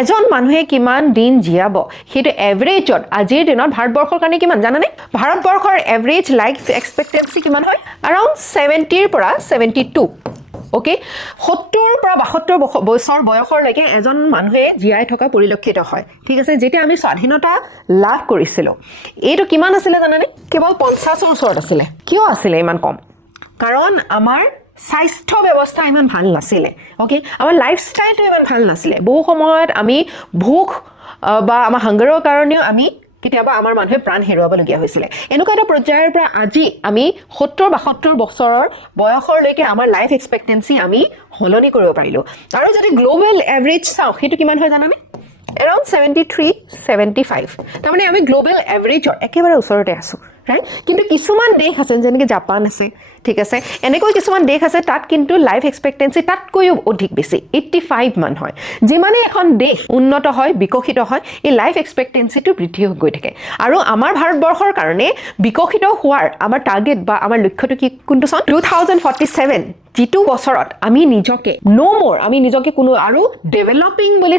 এজন মানুহে কিমান দিন জীয়াব সেইটো এভাৰেজত আজিৰ দিনত ভাৰতবৰ্ষৰ কাৰণে কিমান জানানে ভাৰতবৰ্ষৰ এভাৰেজ লাইফ এক্সপেক্টেন্সি কিমান হয় around 70 ৰ পৰা 72 ওকে 70 ৰ পৰা 72 বছৰ বয়সলৈকে এজন মানুহে জীয়াই থকা পৰিলক্ষিত হয় ঠিক আছে যেতিয়া আমি স্বাধীনতা লাভ কৰিছিল এইটো কিমান আছিল জানানে কেৱল 50 ৰ ওচৰত আছিল কিয় আছিল ইমান কম কাৰণ আমাৰ স্বাস্থ্য ব্যৱস্থা ইমান ভাল নাছিল ওকে আমাৰ লাইফষ্টাইলটো ইমান ভাল নাছিল বহু সময়ত আমি ভোক বা আমাৰ হাংগাৰৰ কাৰণেও আমি কেতিয়াবা আমাৰ মানুহে প্ৰাণ হেৰুৱাবলগীয়া হৈছিল এনেকুৱা এটা পৰ্যায়ৰ পৰা আজি আমি 70-72 বছৰৰ বয়সলৈকে আমাৰ লাইফ এক্সপেক্টেন্সি আমি হলনি কৰিব পাৰিলো আৰু যদি গ্লোবাল এভাৰেজ চাও সেইটো কিমান হয় জানানে around 73-75 তাৰমানে আমি গ্লোবাল এভাৰেজৰ একেবাৰে ওচৰতে আছো ৰাইট কিন্তু কিছুমান দেশ আছে যেনেকৈ জাপান আছে ঠিক আছে এনেকৈ কিছুমান দেশ আছে তাত কিন্তু লাইফ এক্সপেক্টেন্সি তাতকৈও অধিক বেছি 85 মান হয় যিমানে এখন দেশ উন্নত হয় বিকশিত হয় এই লাইফ এক্সপেক্টেন্সিটো বৃদ্ধি হৈ গৈ থাকে আৰু আমাৰ ভাৰতবৰ্ষৰ কাৰণে বিকশিত হোৱাৰ আমাৰ টাৰ্গেট বা আমাৰ লক্ষ্যটো কি কোনটো চন 2047 যিটো বছৰত আমি নিজকে নো মোৰ আমি নিজকে কোনো আৰু ডেভেলপিং বুলি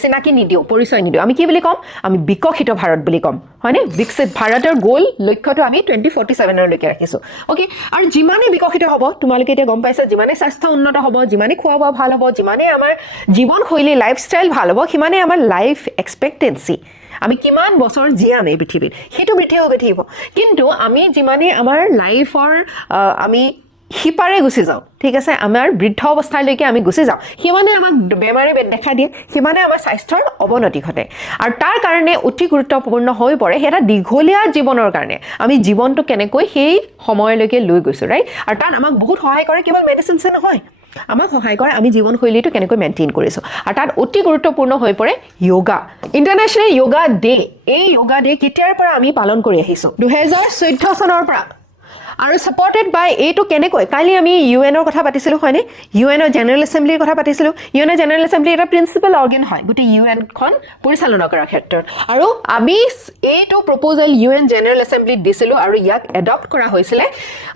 চিনাকি নিদিও পৰিচয় নিদিও আমি কি বুলি কম আমি বিকশিত ভাৰত বুলি কম হয়নে বিকশিত ভাৰতৰ গোল লক্ষ্যটো আমি 2047 লৈকে ৰাখিছো ওকে আৰু যিমানে বিকশিত হ'ব তোমালোকে এতিয়া গম পাইছা যিমানে স্বাস্থ্য উন্নত হ'ব যিমানে খোৱা বোৱা ভাল হ'ব যিমানে আমাৰ জীৱনশৈলী লাইফষ্টাইল ভাল হ'ব সিমানে আমাৰ লাইফ এক্সপেক্টেন্সি আমি কিমান বছৰ জীয়াম এই পৃথিৱীত সেইটো বৃদ্ধি হৈ থাকিব কিন্তু আমি যিমানে আমাৰ লাইফৰ আমি হিপাৰে গুছি যাও ঠিক আছে আমাৰ বৃদ্ধ অৱস্থালৈকে আমি গুছি যাও হিমানে আমাক বেমাৰে দেখা দিয়ে হিমানে আমাৰ স্বাস্থ্যৰ অৱনতি ঘটে আৰু তাৰ কাৰণে অতি গুৰুত্বপূৰ্ণ হৈ পৰে এটা দীঘলীয়া জীৱনৰ কাৰণে আমি জীৱনটো কেনেকৈ সেই সময়লৈকে লৈ গৈছো ৰাইট আৰু তাত আমাক বহুত সহায় কৰে কেৱল মেডিচিনছে নহয় আমাক সহায় কৰে আমি জীৱনশৈলীটো কেনেকৈ মেইনটেইন কৰিছো আৰু তাত অতি গুৰুত্বপূৰ্ণ হৈ পৰে যোগা ইন্টাৰনেশ্যনেল যোগা ডে এই যোগা ডে কেতিয়াৰ পৰা আমি পালন কৰি আহিছো 2014 চনৰ পৰা আৰু সাপোৰ্টেড বাই এইটো কেনেকৈ কালি আমি ইউএনৰ কথা পাতিছিলো হয়নে ইউএনৰ জেনাৰেল এছেম্বলিৰ কথা পাতিছিলো ইউএনৰ জেনাৰেল এছেম্বলি এটা প্ৰিন্সিপাল অৰ্গান হয় গোটেই ইউএন খন পৰিচালনা কৰাৰ ক্ষেত্ৰত আৰু আমি এইটো প্ৰপ'জাল ইউএন জেনাৰেল এছেম্বলিত দিছিলো আৰু ইয়াক এডপ্ট কৰা হৈছিল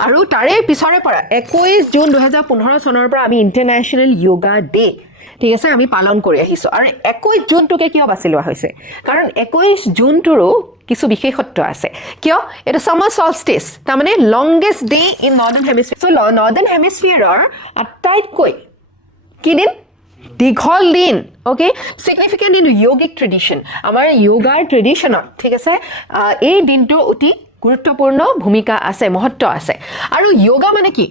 আৰু তাৰে পিছৰে পৰা 21 জুন 2015 চনৰ পৰা আমি ইন্টাৰনেশ্যনেল যোগা ডে ঠিক আছে আমি পালন কৰি আহিছো আৰু 21 জুনটোকে কিয় বাছি লোৱা হৈছে কাৰণ 21 জুনটোৰো কিছু বিশেষত্ব আছে কিয় এটা সামাৰ সলষ্টিচ তাৰমানে longest day in northern hemisphere so northern হেমিস্ফিয়াৰৰ আটাইতকৈ কি দিন দীঘল দিন okay significant in yogic tradition আমাৰ যোগাৰ ট্ৰেডিশনত ঠিক আছে এই দিনটো অতি গুৰুত্বপূৰ্ণ ভূমিকা আছে মহত্ব আছে আৰু যোগা মানে কি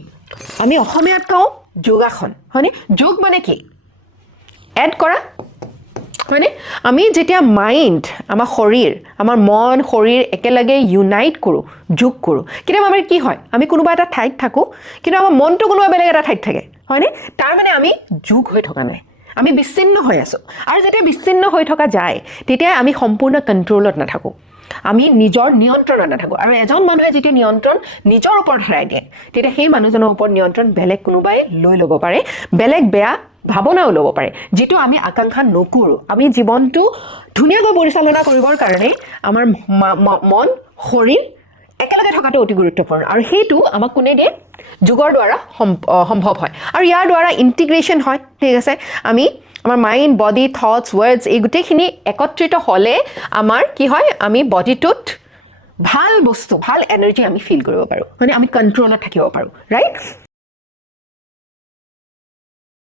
আমি অসমীয়াত কওঁ যোগাসন হয়নে যোগ মানে কি এড কৰা হয়নে আমি যেতিয়া মাইন্ড আমাৰ শৰীৰ আমাৰ মন শৰীৰ একেলগে ইউনাইট কৰোঁ যোগ কৰোঁ কেতিয়াবা আমাৰ কি হয় আমি কোনোবা এটা ঠাইত থাকোঁ কিন্তু আমাৰ মনটো কোনোবা বেলেগ এটা ঠাইত থাকে হয়নে তাৰ মানে আমি যোগ হৈ থকা নাই আমি বিচ্ছিন্ন হৈ আছোঁ আৰু যেতিয়া বিচ্ছিন্ন হৈ থকা যায় তেতিয়া আমি সম্পূৰ্ণ কণ্ট্ৰলত নাথাকোঁ আমি নিজৰ নিয়ন্ত্ৰণত নাথাকোঁ আৰু এজন মানুহে যেতিয়া নিয়ন্ত্ৰণ নিজৰ ওপৰত হেৰাই দিয়ে তেতিয়া সেই মানুহজনৰ ওপৰত নিয়ন্ত্ৰণ বেলেগ কোনোবাই লৈ ল'ব পাৰে বেলেগ বেয়া ভাৱনাও ল'ব পাৰে যেটো আমি আকাংক্ষা নকৰোঁ আমি জীৱনটো ধুনীয়াকৈ পৰিচালনা কৰিবৰ কাৰণে আমাৰ মন শৰীৰ একেলগে থকাটো অতি গুৰুত্বপূৰ্ণ আৰু সেইটো আমাক কোনে দিয়ে যোগৰ দ্বাৰা সম্ভৱ হয় আৰু ইয়াৰ দ্বাৰা ইন্টিগ্ৰেশ্যন হয় ঠিক আছে আমি আমাৰ মাইন্ড বডি থটস ওয়াৰ্ডস এই গোটেইখিনি একত্ৰিত হ'লে আমাৰ কি হয় আমি বডিটোত ভাল বস্তু ভাল এনাৰ্জি আমি ফিল কৰিব পাৰোঁ মানে আমি কণ্ট্ৰলত থাকিব পাৰোঁ ৰাইট